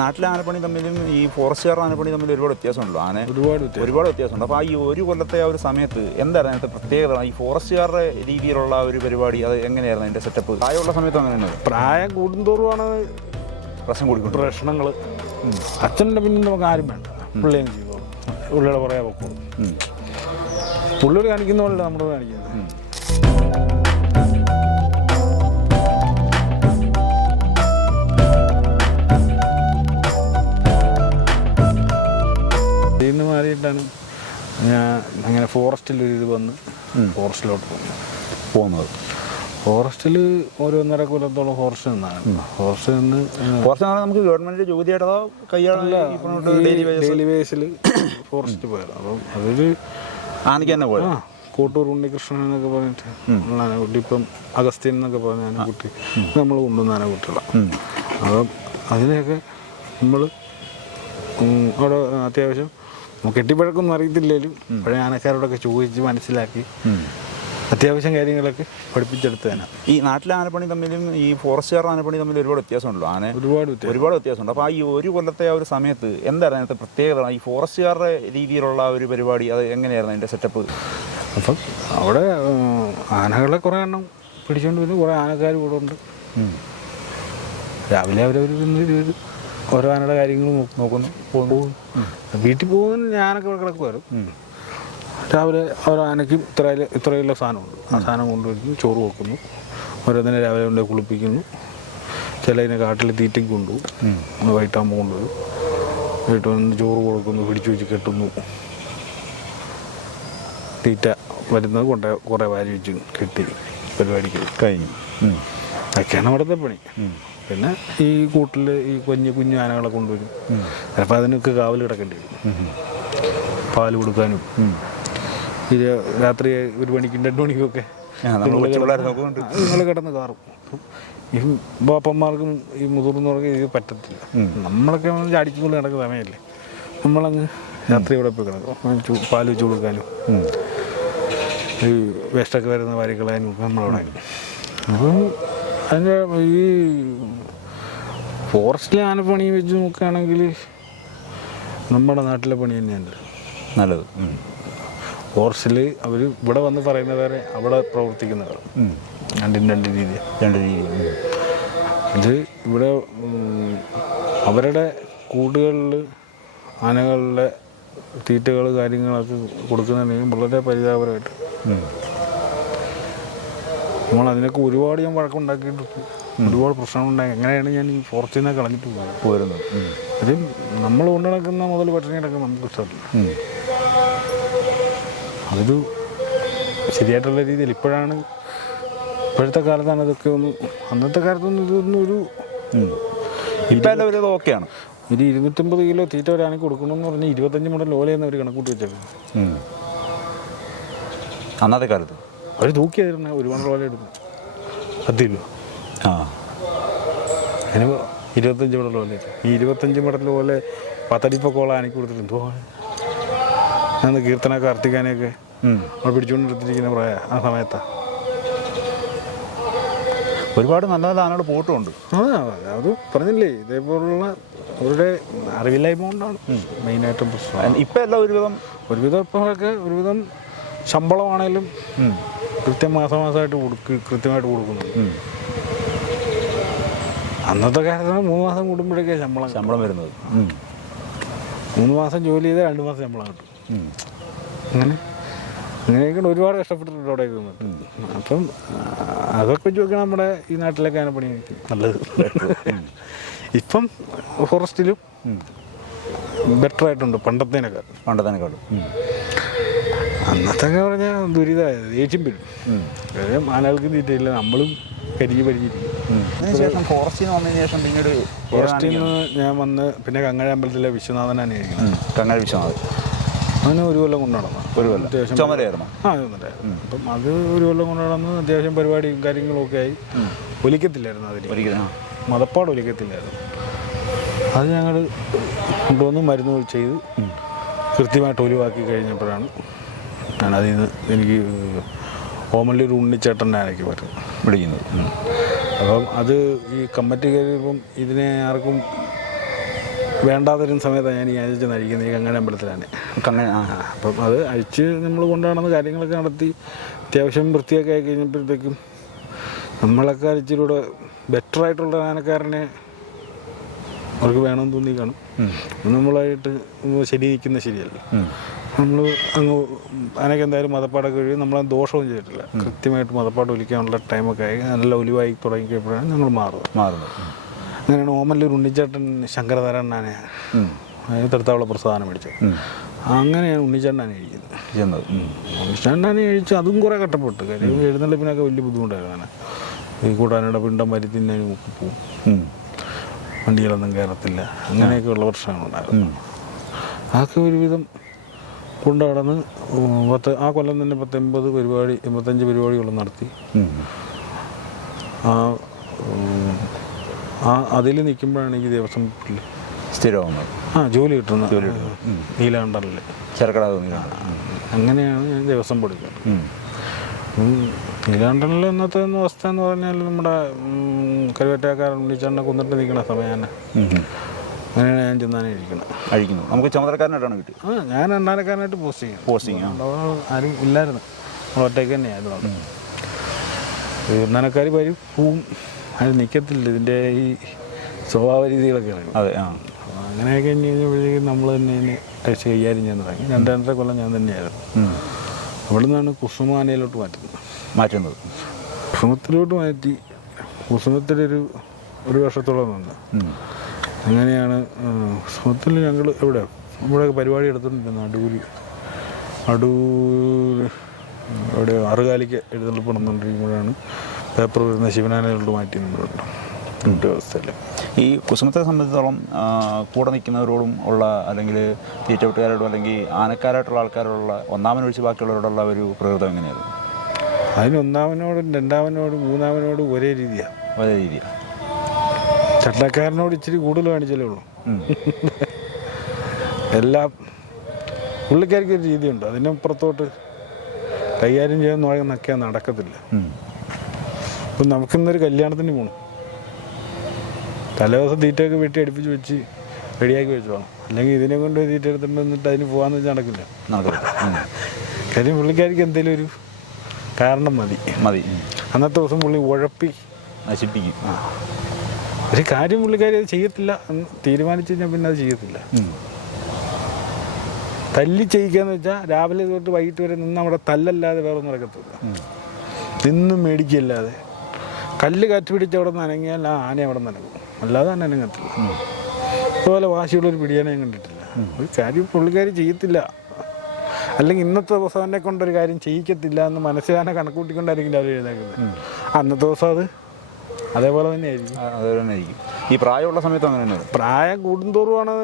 നാട്ടിലെ ആനപ്പണി തമ്മിലും ഈ ഫോറസ്റ്റുകാരുടെ ആനപ്പണി തമ്മിൽ ഒരുപാട് വ്യത്യാസമുണ്ടല്ലോ. ആന ഒരുപാട് ഒരുപാട് വ്യത്യാസമുണ്ട്. അപ്പോൾ ആ ഈ ഒരു കൊല്ലത്തെ ആ ഒരു സമയത്ത് എന്തായിരുന്നു അതിനകത്ത് പ്രത്യേകത? ഈ ഫോറസ്റ്റുകാരുടെ രീതിയിലുള്ള ഒരു പരിപാടി അത് എങ്ങനെയായിരുന്നു അതിന്റെ സെറ്റപ്പ് പ്രായമുള്ള സമയത്ത് അങ്ങനെ തന്നെ. പ്രായം കൂടുന്തോറുമാണ് പ്രശ്നം കൂടി പ്രശ്നങ്ങൾ അച്ഛന്റെ പിന്നെ നമുക്ക് ആരും വേണ്ട. പുള്ളിയും ചെയ്തോളും പുള്ളിയുടെ പുറകെ പൊക്കോളും പുള്ളിയോട് കാണിക്കുന്ന പോലെ നമ്മളോട് കാണിക്കുന്നത്. ഇതിൽ നിന്ന് മാറിയിട്ടാണ് ഞാൻ അങ്ങനെ ഫോറസ്റ്റിൽ ഒരു ഇത് വന്ന് ഫോറസ്റ്റിലോട്ട് പോകുന്നത് പോകുന്നത് ഫോറസ്റ്റിൽ ഓരോന്നര കൊല്ലത്തോളം ഫോറസ്റ്റ് നിന്നാണ്. ഫോറസ്റ്റ് നിന്ന് ഫോറസ്റ്റ് നമുക്ക് ഗവൺമെന്റ് ജോലി ആയിട്ടോ കയ്യാളല്ല ഡെയിലി വേജസ് ബേസിൽ ഫോറസ്റ്റ് പോയത്. അപ്പം അതൊരു ആനയ്ക്ക് തന്നെ പോയത്? കോട്ടൂർ ഉണ്ണികൃഷ്ണൻ എന്നൊക്കെ പറഞ്ഞിട്ട് ഉള്ള ആനക്കുട്ടി. ഇപ്പം അഗസ്ത്യൻ എന്നൊക്കെ പറഞ്ഞ ആനക്കുട്ടി. നമ്മൾ കൊണ്ടുവന്ന ആനക്കുട്ടികളാണ് അപ്പം അതിനെയൊക്കെ നമ്മൾ അവിടെ അത്യാവശ്യം നമുക്ക് കെട്ടിപ്പഴക്കൊന്നും അറിയത്തില്ലേലും പഴയ ആനക്കാരോടൊക്കെ ചോദിച്ച് മനസ്സിലാക്കി അത്യാവശ്യം കാര്യങ്ങളൊക്കെ പഠിപ്പിച്ചെടുത്തതാണ്. ഈ നാട്ടിലെ ആനപ്പണി തമ്മിലും ഈ ഫോറസ്റ്റുകാരുടെ ആനപ്പണി തമ്മിൽ ഒരുപാട് വ്യത്യാസമുണ്ടല്ലോ. ആന ഒരുപാട് ഒരുപാട് വ്യത്യാസമുണ്ട്. അപ്പോൾ ആ ഈ ഒരു കൊല്ലത്തെ ആ ഒരു സമയത്ത് എന്തായിരുന്നു അതിനകത്ത് പ്രത്യേകത? ഈ ഫോറസ്റ്റുകാരുടെ രീതിയിലുള്ള ആ ഒരു പരിപാടി അത് എങ്ങനെയായിരുന്നു അതിന്റെ സെറ്റപ്പ്? അപ്പം അവിടെ ആനകളെ കുറേ എണ്ണം പിടിച്ചുകൊണ്ട് വരും കുറേ ആനക്കാർ കൂടെ ഉണ്ട്. രാവിലെ അവരവർ ഓരോ ആനയുടെ കാര്യങ്ങൾ നോക്കുന്നു. പോകും വീട്ടിൽ പോകുന്ന ഞാനൊക്കെ ഇവിടെ കിടക്കുമായിരുന്നു രാവിലെ ഓരോ ആനയ്ക്കും ഇത്ര ഇത്രയുള്ള സാധനമുണ്ട്. ആ സാധനം കൊണ്ടുവരുന്നു ചോറ് വെക്കുന്നു. ഓരോന്നിനെ രാവിലെ കൊണ്ട് കുളിപ്പിക്കുന്നു. ചിലതിനെ കാട്ടിൽ തീറ്റയ്ക്ക് കൊണ്ടുപോകും. വൈകിട്ടാകുമ്പോൾ കൊണ്ടുവരും. വീട്ടിൽ വന്ന് ചോറ് കൊടുക്കുന്നു പിടിച്ചു വെച്ച് കെട്ടുന്നു. തീറ്റ വരുന്നത് കൊണ്ട് കുറേ വാരി വെച്ച് കെട്ടി പരിപാടിക്ക് കഴിഞ്ഞു. അതൊക്കെയാണ് അവിടുത്തെ പണി. പിന്നെ ഈ കൂട്ടിൽ ഈ കുഞ്ഞു കുഞ്ഞു ആനകളെ കൊണ്ടുവരും. ചിലപ്പോൾ അതിനൊക്കെ കാവൽ കിടക്കേണ്ടി വരും. പാൽ കൊടുക്കാനും. ഇത് രാത്രി ഒരു മണിക്കും രണ്ട് മണിക്കൊക്കെ നിങ്ങൾ കിടന്ന് കാറും. ഈ ബാപ്പന്മാർക്കും ഈ മുതിർന്നവർക്കും ഇത് പറ്റത്തില്ല. നമ്മളൊക്കെ അടിച്ചു കൊണ്ട് നടക്കുന്ന സമയമല്ലേ. നമ്മളങ്ങ് രാത്രി ഇവിടെ പോയി കിടക്കും. പാൽ വെച്ച് കൊടുക്കാനും. ഈ വേസ്റ്റൊക്കെ വരുന്ന വാരിക്കളയാനും ഒക്കെ നമ്മളവിടെ. അപ്പം അതിന്റെ ഈ ഫോറസ്റ്റിലെ ആനപ്പണി വെച്ച് നോക്കുകയാണെങ്കിൽ നമ്മുടെ നാട്ടിലെ പണി തന്നെയാണ്. നല്ലത്. ഫോറസ്റ്റിൽ അവർ ഇവിടെ വന്ന് പറയുന്ന വേറെ അവിടെ പ്രവർത്തിക്കുന്നവർ. രണ്ടും രണ്ട് രീതി രണ്ട് രീതി. ഇത് ഇവിടെ അവരുടെ കൂടുകളിൽ ആനകളുടെ തീറ്റകൾ കാര്യങ്ങളൊക്കെ കൊടുക്കുന്നുണ്ടെങ്കിൽ വളരെ പരിതാപകരമായിട്ട്. നമ്മൾ അതിനൊക്കെ ഒരുപാട് ഞാൻ വഴക്കുണ്ടാക്കിയിട്ടുണ്ട്. ഒരുപാട് പ്രശ്നങ്ങളുണ്ടായി. എങ്ങനെയാണ് ഞാൻ ഈ ഫോറസ്റ്റിൽ നിന്ന് കളഞ്ഞിട്ട് പോരുന്നത്. അത് നമ്മൾ കൊണ്ടു നടക്കുന്ന മുതൽ കിടക്കുന്ന നമുക്ക് ഇഷ്ടമല്ല. അതൊരു ശരിയായിട്ടുള്ള രീതിയിൽ ഇപ്പോഴാണ് ഇപ്പോഴത്തെ കാലത്താണ് ഇതൊക്കെ ഒന്ന് അന്നത്തെ കാലത്തൊന്നും ഇതൊന്നും ഒരു. ഇപ്പം ഓക്കെയാണ്. ഒരു ഇരുന്നൂറ്റമ്പത് കിലോ തീറ്റ ഒരാണെങ്കിൽ കൊടുക്കണമെന്ന് പറഞ്ഞാൽ ഇരുപത്തഞ്ച് മുതൽ ലോലയെന്ന് അവർ കണക്കൂട്ടി വെച്ചേക്കും അന്നത്തെ കാലത്ത്? അവർ തൂക്കിയായിരുന്നു ഒരുപാട് പോലെ എടുക്കും. അതില്ല ആ. അതിന് ഇരുപത്തഞ്ച് മടൽ പോലെ ഈ ഇരുപത്തഞ്ച് മടൽ പോലെ പത്തടിപ്പൊക്കോളം ആനയ്ക്ക് കൊടുത്തിട്ടുണ്ട്. അന്ന് കീർത്തന കാർത്തികാനെയൊക്കെ. അവിടെ പിടിച്ചുകൊണ്ട് എടുത്തിരിക്കുന്ന പ്രായ ആ സമയത്താണ് ഒരുപാട് നല്ല നല്ല ആനകൾ പോട്ടുണ്ട് ആ അത് പറഞ്ഞില്ലേ ഇതേപോലുള്ള അവരുടെ അറിവില്ലായ്മ കൊണ്ടാണ് മെയിനായിട്ടും പ്രശ്നം. ഇപ്പം എല്ലാം ഒരുവിധം ഒരുവിധം ഇപ്പോഴൊക്കെ ഒരുവിധം ശമ്പളമാണേലും. കൃത്യം മാസം മാസമായിട്ട് കൊടുക്ക് കൃത്യമായിട്ട് കൊടുക്കുന്നുണ്ട്. അന്നത്തെ കാലത്ത് മൂന്ന് മാസം കൂടുമ്പോഴേക്കേ ശമ്പളം ശമ്പളം വരുന്നത്. മൂന്ന് മാസം ജോലി ചെയ്താൽ രണ്ട് മാസം ശമ്പളം കിട്ടും. അങ്ങനെ അങ്ങനെയൊക്കെ ഒരുപാട് കഷ്ടപ്പെട്ടിട്ടുണ്ട് അവിടെ ഇരുന്നത് അപ്പം അതൊക്കെ വെച്ച് നോക്കിയാൽ നമ്മുടെ ഈ നാട്ടിലൊക്കെ ആനപ്പണി നല്ലത്. ഇപ്പം ഫോറസ്റ്റിലും ബെറ്റർ ആയിട്ടുണ്ട് പണ്ടത്തേനൊക്കെ പണ്ടത്തേനെക്കാളും. അന്നത്തെ പറഞ്ഞാൽ ദുരിതമായത് ദേഷ്യം വരും. കാര്യം ആനകൾക്ക് തീറ്റയില്ല. നമ്മളും കരിഞ്ഞ് അതിനുശേഷം ഫോറസ്റ്റിൽ നിന്ന് വന്നതിന് ശേഷം പിന്നീട് ഫോറസ്റ്റിൽ നിന്ന് ഞാൻ വന്ന് പിന്നെ കങ്ങഴ അമ്പലത്തിലെ വിശ്വനാഥനാണ് കഴിക്കുന്നത് കങ്ങാടി വിശ്വനാഥ് അങ്ങനെ ഒരു കൊല്ലം കൊണ്ട് നടന്നു. ഒരു കൊല്ലം. അത്യാവശ്യം ചുമതലയായിരുന്നു. ആ അപ്പം അത് ഒരു കൊല്ലം കൊണ്ട് നടന്ന് അത്യാവശ്യം പരിപാടിയും കാര്യങ്ങളും ഒക്കെ ആയി. ഒലിക്കത്തില്ലായിരുന്നു അതിന്. മതപ്പാട് ഒലിക്കത്തില്ലായിരുന്നു. അത് ഞങ്ങൾ കൊണ്ടുവന്ന് മരുന്ന് ചെയ്ത് കൃത്യമായിട്ട് ഒഴിവാക്കി കഴിഞ്ഞപ്പോഴാണ് ഞാൻ അതിൽ നിന്ന് എനിക്ക് ഓമല്ലൂർ ഉണ്ണിച്ചേട്ടനാണ് എനിക്ക് പറ്റും. വിളിക്കുന്നത് ഉം. അപ്പം അത് ഈ കമ്മിറ്റി കയറിയപ്പം ഇതിനെ ആർക്കും വേണ്ടാതിരുന്ന സമയത്താണ് ഞാൻ ഈ അഴിച്ച് നഴിക്കുന്നത് ഈ കങ്ങനെ അമ്പലത്തിലാണ് കങ്ങന അപ്പം അത് അഴിച്ച് നമ്മൾ കൊണ്ടുനടന്ന് കാര്യങ്ങളൊക്കെ നടത്തി അത്യാവശ്യം വൃത്തിയൊക്കെ ആയി കഴിഞ്ഞപ്പോഴത്തേക്കും നമ്മളൊക്കെ ഇച്ചിരൂടെ ബെറ്റർ ആയിട്ടുള്ള ആനക്കാരനെ അവർക്ക് വേണമെന്ന് തോന്നി കാണും. നമ്മളായിട്ട് ശരി നിൽക്കുന്ന ശരിയല്ല. നമ്മൾ അങ്ങ് അനക്ക് എന്തായാലും മതപ്പാടൊക്കെ കഴിയും നമ്മളെ ദോഷവും ചെയ്തിട്ടില്ല. കൃത്യമായിട്ട് മതപ്പാട് ഒലിക്കാനുള്ള ടൈമൊക്കെ ആയി. നല്ല ഒലിവായി തുടങ്ങിയപ്പോഴാണ് ഞങ്ങൾ മാറുന്നത്. മാറുന്നത്. അങ്ങനെയാണ് ഓമല്ലൂർ ഉണ്ണിച്ചേട്ടൻ ശങ്കരനാരായണനെ ഉം. തൃത്താവള പ്രസാദനം മേടിച്ചത്. അങ്ങനെയാണ് ഉണ്ണിച്ചേട്ടനാണ് എഴുതിയത്. ഉണ്ണിച്ചേട്ടനാണ് എഴുതിച്ച് അതും കുറേ കഷ്ടപ്പെട്ടു. കാര്യം എഴുന്നള്ളിപ്പിനൊക്കെ വലിയ ബുദ്ധിമുട്ടായിരുന്നു അങ്ങനെ. ഈ കൂട്ടാനയുടെ പിണ്ടം വരി തിന്നാനും ഒക്കെ പോവും. വണ്ടികളൊന്നും കയറത്തില്ല. അങ്ങനെയൊക്കെയുള്ള പ്രശ്നങ്ങളുണ്ടായിരുന്നു. അതൊക്കെ ഒരുവിധം കൊണ്ട് നടന്ന് പത്ത് ആ കൊല്ലം തന്നെ പത്തൊമ്പത് പരിപാടി എൺപത്തഞ്ച് പരിപാടികളും നടത്തി. ആ ആ അതിൽ നിൽക്കുമ്പോഴാണ് എനിക്ക് ദേവസ്വം ബോർഡിൽ സ്ഥിരമാകുന്നത് ആ ജോലി കിട്ടുന്ന നീലാണ്ടറിൽ ചെറുക്കട തോന്നിയിട്ടുണ്ട് അങ്ങനെയാണ് ഞാൻ ദേവസ്വം ബോർഡിൽ. നീലാണ്ടറിൽ ഇന്നത്തെ അവസ്ഥ എന്ന് പറഞ്ഞാൽ നമ്മുടെ കരുവേറ്റക്കാരൻ ഉണ്ണിച്ചാണ്ടെ കൊന്നിട്ട് നിൽക്കുന്ന സമയമാണ്. അങ്ങനെയാണ് ഞാൻ ചെന്നാണ് ഇരിക്കുന്നത് അഴിക്കുന്നു. നമുക്ക് ചുമതലക്കാരനായിട്ടാണ് കിട്ടിയത്. ആ ഞാൻ എണ്ണാനക്കാരനായിട്ട് പോസ്റ്റ് ചെയ്യും. പോസ്റ്റിങ് ആ. അവിടെ ആരും ഇല്ലായിരുന്നു. നമ്മൾ ഒറ്റയ്ക്ക് തന്നെയായിരുന്നു അവിടെ തീർന്നാനക്കാർ വരും പോവും അത് നിൽക്കത്തില്ല ഇതിന്റെ ഈ സ്വഭാവ രീതികളൊക്കെ ഇറങ്ങും അതെ ആ. അപ്പോൾ അങ്ങനെയൊക്കെ കഴിഞ്ഞ് കഴിഞ്ഞപ്പോഴേക്കും നമ്മൾ തന്നെ ഇതിനെ അഴിച്ച് കൈകാര്യം ചെയ്യാൻ തുടങ്ങി. രണ്ട് രണ്ടര കൊല്ലം ഞാൻ തന്നെയായിരുന്നു. ഉം. അവിടെ നിന്നാണ് കുസുമാനയിലോട്ട് മാറ്റുന്നത്. മാറ്റുന്നത്. കുസുമത്തിലോട്ട് മാറ്റി കുസുമത്തിലൊരു ഒരു വർഷത്തോളം നിന്ന്. ഉം. അങ്ങനെയാണ് സ്വത്തിൽ ഞങ്ങൾ എവിടെ? നമ്മുടെ പരിപാടി എടുത്തിട്ടുണ്ട് അടൂര് അടൂർ അവിടെ അറുകാലിക്ക് എഴുന്നള്ളിപ്പ് നടന്നുകൊണ്ടിരിക്കുമ്പോഴാണ് പേപ്പർ വരുന്ന ശിവനാനയിലോട്ട് മാറ്റി നിന്നിട്ടുണ്ട് അവസ്ഥയിൽ ഈ കുസുമത്തെ സംബന്ധിച്ചിടത്തോളം ആ, കൂടെ നിൽക്കുന്നവരോടും ഉള്ള അല്ലെങ്കിൽ തീറ്റവെട്ടുകാരോടും അല്ലെങ്കിൽ ആനക്കാരായിട്ടുള്ള ആൾക്കാരോടുള്ള ഒന്നാമനൊഴിച്ച് ബാക്കിയുള്ളവരോടുള്ള ഒരു പ്രകൃതം എങ്ങനെയായിരുന്നു? അതിന് ഒന്നാമനോടും രണ്ടാമനോടും മൂന്നാമനോടും ഒരേ രീതിയാണ് ഒരേ രീതി ചട്ടക്കാരനോട് ഇച്ചിരി കൂടുതൽ കാണിച്ചാലേ ഉള്ളൂ. എല്ലാം പുള്ളിക്കാർക്ക് ഒരു രീതിയുണ്ട്. അതിനപ്പുറത്തോട്ട് കൈകാര്യം ചെയ്യാൻ നോക്കിയാൽ നടക്കത്തില്ല. ഇപ്പം നമുക്കിന്നൊരു കല്യാണത്തിന് പോകണം തലേദിവസം തീറ്റയൊക്കെ വെട്ടി അടുപ്പിച്ച് വെച്ച് റെഡിയാക്കി വെച്ച് പോകണം അല്ലെങ്കിൽ ഇതിനെ കൊണ്ട് തീറ്റ എടുത്തിട്ട് വന്നിട്ട് അതിന് പോകാമെന്ന് വെച്ചാൽ നടക്കില്ല. കാര്യം പുള്ളിക്കാർക്ക് എന്തെങ്കിലും ഒരു കാരണം മതി. മതി. അന്നത്തെ ദിവസം പുള്ളി ഉഴപ്പി നശിപ്പിക്കും. ഒരു കാര്യം പുള്ളിക്കാരി അത് ചെയ്യത്തില്ല എന്ന് തീരുമാനിച്ചു കഴിഞ്ഞാൽ പിന്നെ അത് ചെയ്യത്തില്ല. തല്ലി ചെയ്യിക്കാന്ന് വെച്ചാൽ രാവിലെ തൊട്ട് വൈകിട്ട് വരെ നിന്ന് അവിടെ തല്ലല്ലാതെ വേറെ ഒന്നും നടക്കത്തില്ല. ഉം. നിന്നും മേടിക്കല്ലാതെ കല്ല് കാറ്റ് പിടിച്ച് അവിടെ നനങ്ങിയാൽ ആ ആന അവിടെ നനങ്ങും അല്ലാതെ ആന അനങ്ങത്തില്ല. അതുപോലെ വാശിയുള്ള ഒരു പിടിയാനെ ഞാൻ കണ്ടിട്ടില്ല. ഒരു കാര്യം പുള്ളിക്കാരി ചെയ്യത്തില്ല. അല്ലെങ്കിൽ ഇന്നത്തെ ദിവസം എന്നെ കൊണ്ടൊരു കാര്യം ചെയ്യിക്കത്തില്ല എന്ന് മനസ്സിലാനെ കണക്കൂട്ടിക്കൊണ്ടായിരിക്കും അവർ എഴുതാക്കുന്നത് അന്നത്തെ ദിവസം അത് അതേപോലെ തന്നെയായിരിക്കും. ആ, അത് തന്നെ ആയിരിക്കും ഈ പ്രായമുള്ള സമയത്ത് അങ്ങനെ തന്നെ പ്രായം കൂടുന്തോറുമാണ്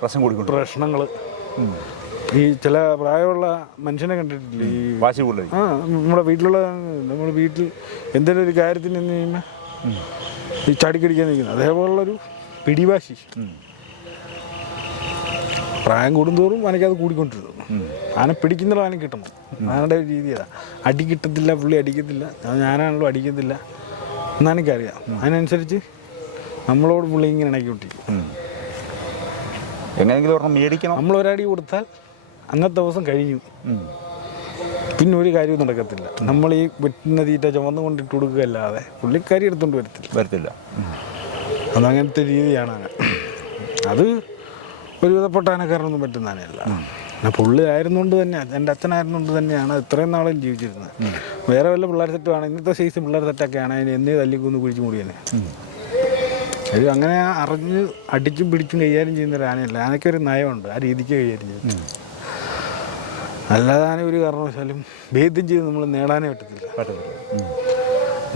പ്രശ്നം കൂടിക്കൊണ്ട് പ്രശ്നങ്ങൾ ഈ ചില പ്രായമുള്ള മനുഷ്യനെ കണ്ടിട്ടില്ല? ഈ വാശി കൂടുതൽ ആ നമ്മുടെ വീട്ടിലുള്ള നമ്മുടെ വീട്ടിൽ എന്തെങ്കിലും ഒരു കാര്യത്തിന് എന്ന് കഴിയുമ്പോൾ ഈ ചാടിക്കടിക്കാൻ നിൽക്കുന്നത് അതേപോലുള്ളൊരു പിടിവാശി. പ്രായം കൂടുന്തോറും ആനയ്ക്കത് കൂടിക്കൊണ്ടിരുന്നു. ആന പിടിക്കുന്നുള്ള ആന കിട്ടണം ആനയുടെ ഒരു രീതിയാണ് അടി കിട്ടത്തില്ല പുള്ളി അടിക്കത്തില്ല. അത് ഞാനാണല്ലോ അടിക്കത്തില്ല. എന്ന് എനിക്കറിയാം അതിനനുസരിച്ച് നമ്മളോട് പുള്ളി ഇങ്ങനെ ഇണക്കി കൂട്ടി. എങ്ങനെയെങ്കിലും ഒരെണ്ണം മേടിക്കണം. നമ്മൾ ഒരടി കൊടുത്താൽ അന്നത്തെ ദിവസം കഴിഞ്ഞു. പിന്നെ ഒരു കാര്യവും നടക്കത്തില്ല. നമ്മൾ ഈ വെട്ടുന്ന തീറ്റ ചുമന്ന് കൊണ്ടിട്ട് കൊടുക്കുകയല്ലാതെ പുള്ളിക്കാരി എടുത്തുകൊണ്ട് വരത്തില്ല. വരത്തില്ല. അതങ്ങനത്തെ രീതിയാണ്. അത് ഒരുവിധപ്പെട്ട ആനക്കാരനൊന്നും പറ്റുന്ന പിന്നെ പുള്ളി ആയിരുന്നുകൊണ്ട് തന്നെ എന്റെ അച്ഛനായിരുന്നുകൊണ്ട് തന്നെയാണ് ഇത്രയും നാളും ജീവിച്ചിരുന്നത്. വേറെ വല്ല പിള്ളേർ സെറ്റുമാണ് ഇന്നത്തെ സൈസ് പിള്ളേർ സെറ്റൊക്കെയാണ് അതിന് എന്നേ തല്ലിക്കൊന്ന് കുഴിച്ചു മൂടിയനെ ഒരു അങ്ങനെ അറിഞ്ഞ് അടിച്ചും പിടിച്ചും കൈകാര്യം ചെയ്യുന്ന ഒരു ആനയല്ല. ആനയ്ക്ക് ഒരു നയമുണ്ട് ആ രീതിക്ക് കൈകാര്യം ചെയ്യും അല്ലാതെ ആന ഒരു കാരണവശാലും ഭേദ്യം ചെയ്ത് നമ്മൾ നേടാനേ പറ്റത്തില്ല. പറ്റത്തില്ല.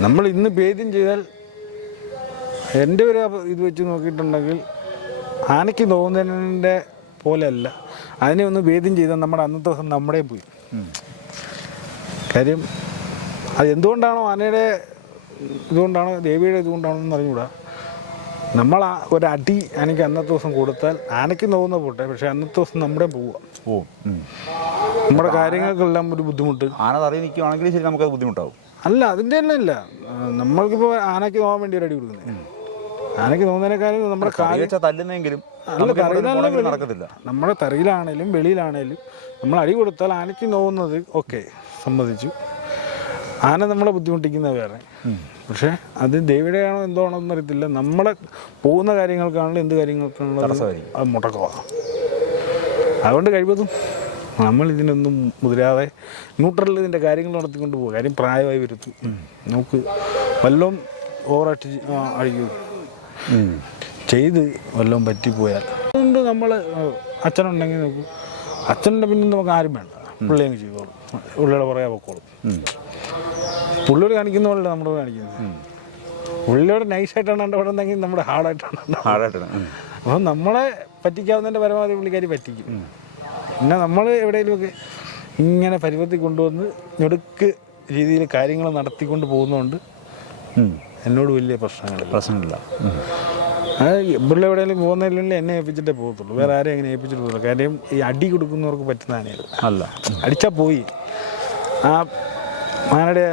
നമ്മൾ ഇന്ന് ഭേദ്യം ചെയ്താൽ എന്റെ ഒരു ഇത് വെച്ച് നോക്കിയിട്ടുണ്ടെങ്കിൽ ആനയ്ക്ക് തോന്നുന്നതിന്റെ പോലെയല്ല. അതിനെ ഒന്ന് വേദ്യം ചെയ്താൽ നമ്മുടെ അന്നത്തെ ദിവസം നമ്മുടെ പോയി. കാര്യം അത് എന്തുകൊണ്ടാണോ ആനയുടെ ഇതുകൊണ്ടാണോ ദേവിയുടെ ഇതുകൊണ്ടാണോ എന്ന് അറിഞ്ഞുകൂടാ. നമ്മൾ ആ ഒരടി ആനയ്ക്ക് അന്നത്തെ ദിവസം കൊടുത്താൽ ആനയ്ക്ക് നോവുന്ന പോട്ടെ പക്ഷെ അന്നത്തെ ദിവസം നമ്മുടെ പോവുക. ഓ. നമ്മുടെ കാര്യങ്ങൾക്കെല്ലാം ഒരു ബുദ്ധിമുട്ട്. ആന തറയിൽ നിൽക്കുവാണെങ്കിൽ ശരി നമുക്കത് ബുദ്ധിമുട്ടാവും. അല്ല അതിന്റെ എല്ലാം ഇല്ല. ആ, നമ്മൾക്കിപ്പോൾ ആനയ്ക്ക് നോവാൻ വേണ്ടി ഒരു അടി കൊടുക്കുന്നത് ആനയ്ക്ക് തോന്നുന്നതിനേക്കാളും നമ്മുടെ കാര്യം കാൽ തല്ലുന്നെങ്കിലും നടക്കത്തില്ല. നമ്മുടെ തറയിലാണേലും വെളിയിലാണേലും നമ്മൾ അടി കൊടുത്താൽ ആനയ്ക്ക് നോവുന്നത് ഓക്കെ സമ്മതിച്ചു. ആന നമ്മളെ ബുദ്ധിമുട്ടിക്കുന്നത് വേറെ. പക്ഷേ അത് ദേവിയുടെയാണോ എന്തോ ആണോ എന്നറിയത്തില്ല നമ്മളെ പോകുന്ന കാര്യങ്ങൾക്കാണല്ലോ എന്ത് കാര്യങ്ങൾക്കാണല്ലോ. അത് മുടക്കമാണ് അതുകൊണ്ട് കഴിവതും നമ്മൾ ഇതിനൊന്നും മുതിരാതെ ന്യൂട്രലിൽ ഇതിന്റെ കാര്യങ്ങൾ നടത്തിക്കൊണ്ട് പോകുക കാര്യം പ്രായമായി വരുത്തു. നമുക്ക് വല്ലതും ഓവറായിട്ട് അഴിക്കും ചെയ്ത് വല്ലതും പറ്റിപ്പോയാൽ. അതുകൊണ്ട് നമ്മൾ അച്ഛനുണ്ടെങ്കിൽ നോക്കും അച്ഛന്റെ പിന്നെ നമുക്ക് ആരും വേണ്ട. പുള്ളിയെ ചെയ്തോളും പുള്ളിയുടെ പുറകെ പൊക്കോളും. പുള്ളിയോട് കാണിക്കുന്ന പോലെ നമ്മുടെ കാണിക്കുന്നത്. പുള്ളിയോട് നൈസായിട്ടാണ് ഇടപെടുന്നെങ്കിൽ നമ്മുടെ ഹാർഡായിട്ടാണ് ഹാർഡായിട്ടാണ്. അപ്പം നമ്മളെ പറ്റിക്കാവുന്നതിന്റെ പരമാവധി പുള്ളിക്കാരി പറ്റിക്കും. പിന്നെ നമ്മൾ എവിടെയെങ്കിലുമൊക്കെ ഇങ്ങനെ പരുവത്തിൽ കൊണ്ടുവന്ന് ഞൊടുക്ക് രീതിയിൽ കാര്യങ്ങൾ നടത്തിക്കൊണ്ട് പോകുന്നതുകൊണ്ട് എന്നോട് വലിയ പ്രശ്നങ്ങളില്ല. പ്രശ്നമില്ല. ഇവിടെ എവിടെയെങ്കിലും പോകുന്നില്ലെങ്കിൽ എന്നെ ഏൽപ്പിച്ചിട്ടേ പോകത്തുള്ളൂ. വേറെ ആരെയും അങ്ങനെ ഏൽപ്പിച്ചിട്ട് പോകത്തുള്ളൂ കാര്യം ഈ അടി കൊടുക്കുന്നവർക്ക് പറ്റുന്നതാണ് അല്ല. അടിച്ചാൽ പോയി. ആ മാനയുടെ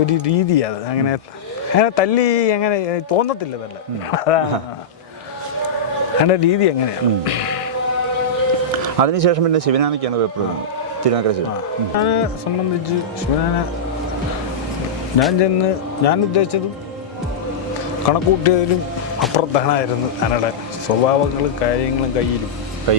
ഒരു രീതി അത്. അങ്ങനെ അങ്ങനെ തല്ലി അങ്ങനെ തോന്നത്തില്ല തല്ല. അതാണ് രീതി എങ്ങനെയാണ് അതിനുശേഷം പിന്നെ ശിവനാനയ്ക്കാണ് വേർപ്പെടുന്നത് തിരുനക്കര ശിവൻ. സംബന്ധിച്ച് ശിവനാന ഞാൻ ചെന്ന് ഞാൻ ഉദ്ദേശിച്ചതും കണക്കൂട്ടിയതിലും അപ്പുറത്താണായിരുന്നു ആനയുടെ സ്വഭാവങ്ങളും കാര്യങ്ങളും കയ്യിലും കൈ